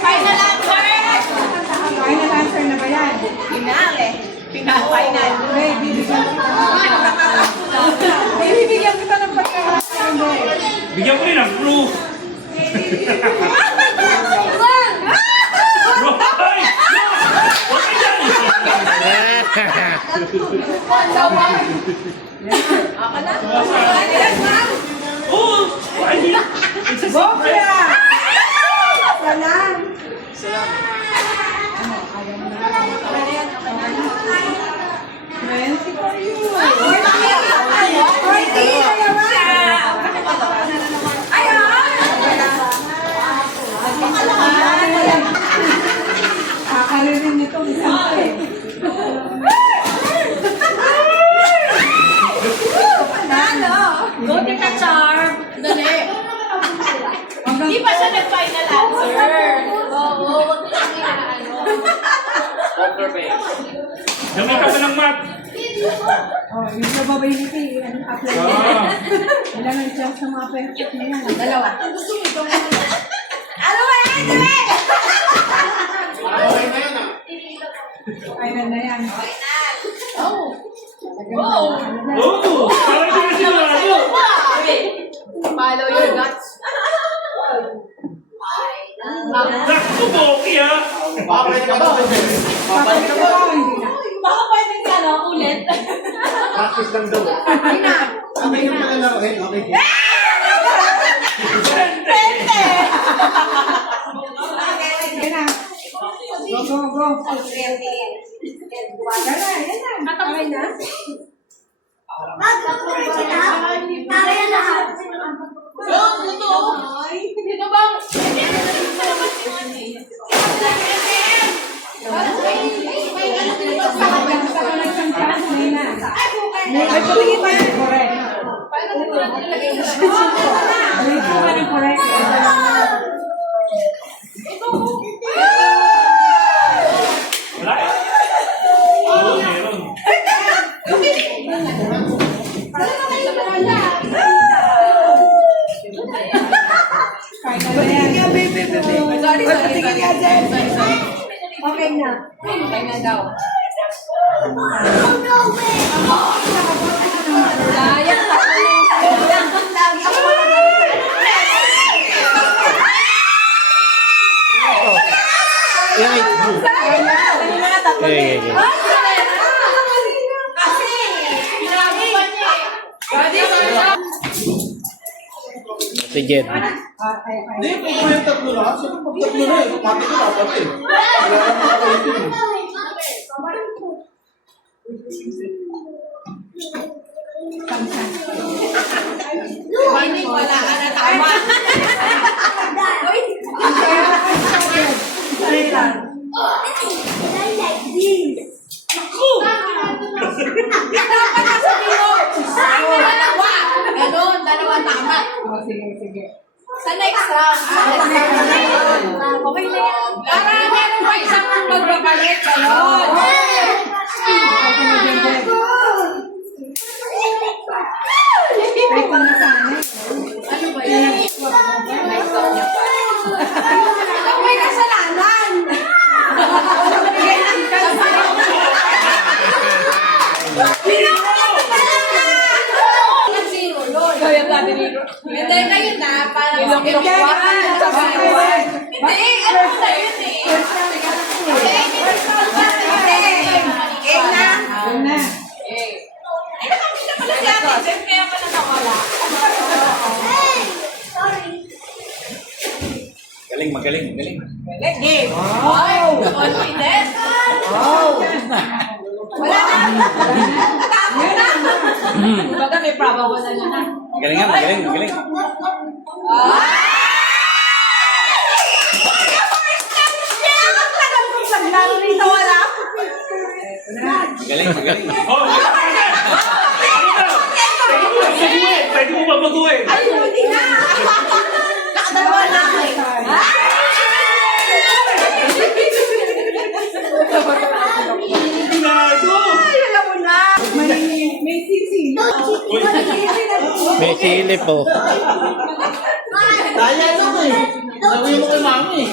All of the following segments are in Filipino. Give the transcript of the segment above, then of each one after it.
Final answer! Final answer na ba yan? Final eh. Final. Bibigyan kita ng pagkakataon. Bigyan ko rin ng proof. Roy! Huwag ka dyan! Oo! It's a secret! Wala. Twenty for you. Kakaririn nito isang eh. Buti ka, Charm. Dali. Hindi pa siya nag-final answer. Oo, wag lang inaano. Dami ka pa ng mat. Oh, yung probability, apply Ah. yan. Ilan ang chance sa mga perfect na yan? Dalawa. Ano ba yan? Dali! Final na yan. Oh. Oo! Parang hindi na sigurado. Follow your guts. Naku, Boki ha! Papalik ka ba? Hindi na. Baka pwede ka, no? Ulit. Practice lang daw. Ay na. Okay yung mga laro. Okay. Yan na. Go, go, go. Yan na, yan na. Okay na? Sino bang? Ay, pumili pa yan. Correct. Pumili pa ng correct. Wala eh. Oo, meron. Final na yan. Sorry. Okay na. Okay na daw. Sayang pa Si Jed. Hindi, pwede mo yung tatlo lahat. Sino pag tatlo na eh? Pati ko dapat eh. Wala ka makakalitin eh. Hindi, wala ka na tama. Dapat nasabi mo. Dalawa. Ganon, dalawa tama. Sige. Sa next round. Okay na yan. Lara, meron pa isang magbabalik. Ganon. Wait ko na sana. Ano ba yan? Next round niya pa. Ikaw may kasalanan. Hindi, kayo na. Parang hindi, ano na yun eh. Game na. Yun na. Ay, nakakita pala si Ate Jen, kaya pala nawala. Magaling. Game. Ay, confident. Wala na. Takot na. Baga may probable na na. Magaling. Lalo rito wala. Galing. Oh, pwede mo babaguhin. Ay, hindi na. Nakadalawa na ako eh. Pinado! Ay, alam mo na. May sisi. Uy, May sili po. Ay, eh. Sabi mo kay mami.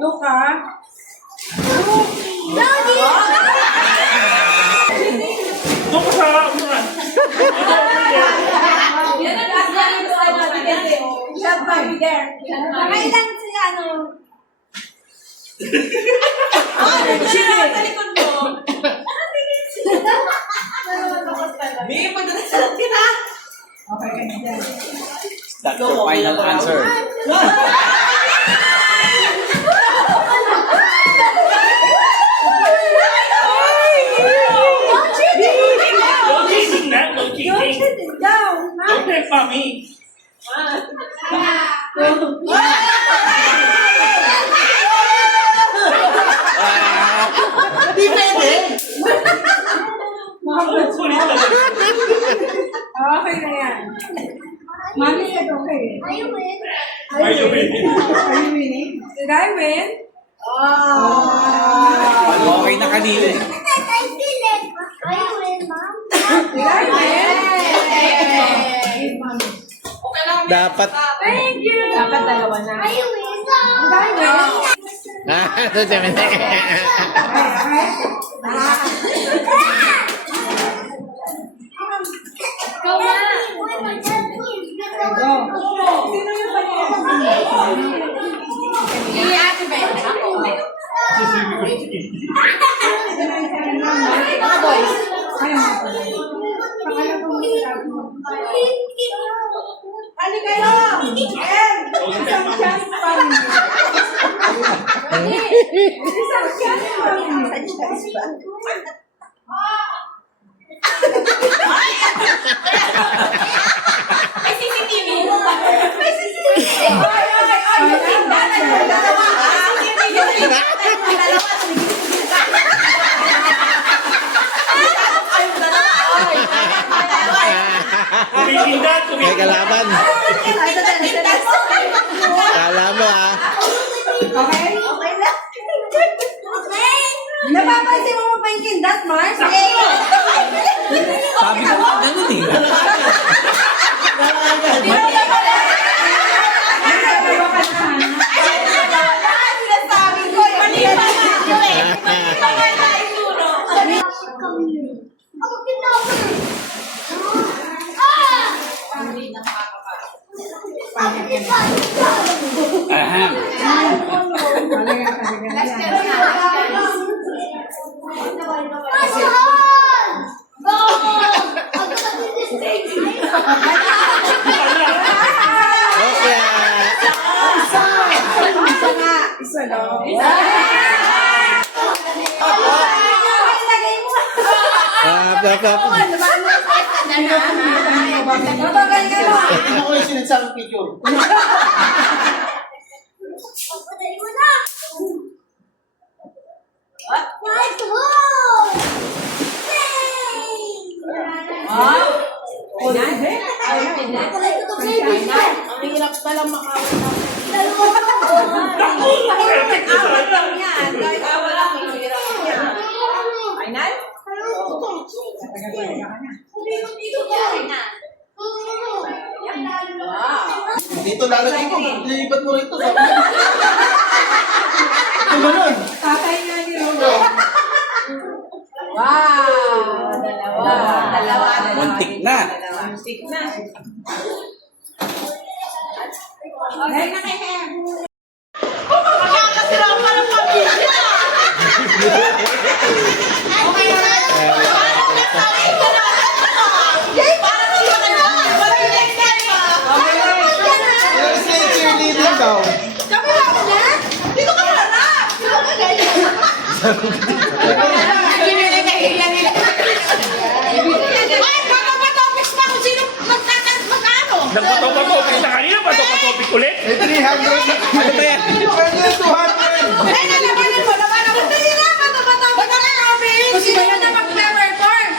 Luka. Doon ka sa unahan. Yan ang last na yung sa natin. Shut up, be there. Kailan siya ano? Chili. Sa likod mo. May pagdadasalat ka na. Okay, ka na dyan. That's your final answer. No cheating na. No cheating. Down. Don't take mommy. Hindi pwede. Sulit ka lang. Okay na yan. Mommy said okay. Are you ready? Are you winning? Did I win? Okay na kanina. Did I win? Dapat. Thank you. Dapat dalawa na. Did I win? Ito siya. Ikaw na. Go. Sino yung Ate Beth. Ako. Mga boys. Ayaw mo pa. Pangalan ko ano kayo? Isang chance family. Isang chance family. May CCTV. May CCTV. Ay, yung tindahan. Dalawa. Kumikinda, May kumikinda. kalaban. Kala mo ah. Okay? Napapansin mo mo pa yung kindat, Mars? Sabi ko nga ganun eh. Sinasabi ko. Mali pa nga yun eh. Mali pa nga na ituro. Hindi na makakapasok. Aha. Last chance na. Last chance. Okay. Isa lang. Ano ko yung sinasabing picture? Ang hirap palang makawin ng Perfect na sana. yan. Kahit awa lang, ang hirap yan. Final? Dito lalagay ko. Lilipat mo rito. Sabi mo. Ito ganun. Tatay nga ni Rolo. Wow! Dalawa. Muntik na. Muntik na. Dahil na kay Hem. Magkakasira pa ng pamilya! Parang sila ka naman! Mag-relax tayo! Yes, cheerleader daw. Kami lang na? Dito ka na na! Dito ka ganyan! Kinili-kahilya nila. Ay, magpapatopics pa kung sino magkano. Nagpatopatopic na kanina, patopatopic ulit. May 300 na. Ano ba yan? Pwede 200. Ay, nalabanan mo! Labanan mo! Dali na! Bato-bato! Kung sino na mag-perform?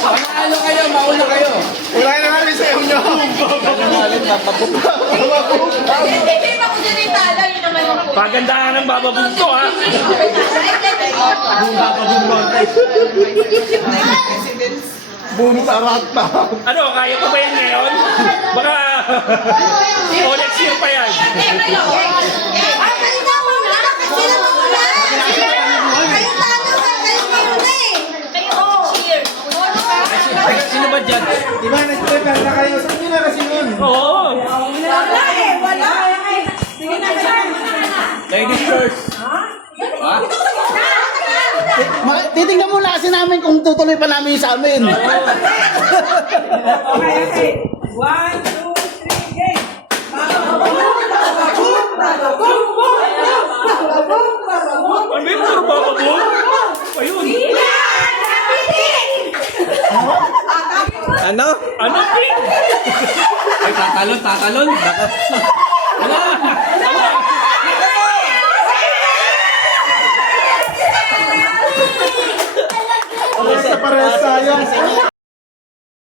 Panalo kayo, mauna kayo. Wala na kami sa inyo. Panalo na, mapupa. Hindi pa ko dyan itala. Yun naman yung Pagandahan ng bababog to, ha? Boom tarat pa. Ano, kaya ko ba yan ngayon? Baka, o next year pa yan. Sino ba dyan? Di ba, nag-prepare na kayo? Saan nyo na kasi nun? Oo. Ladies first. Titingnan muna kasi namin kung tutuloy pa namin yung sa amin. Ano yun? Puro bababog? Ayun. Ano? Ano, Pink? Ay, tatalon. Baka. Parehas tayo.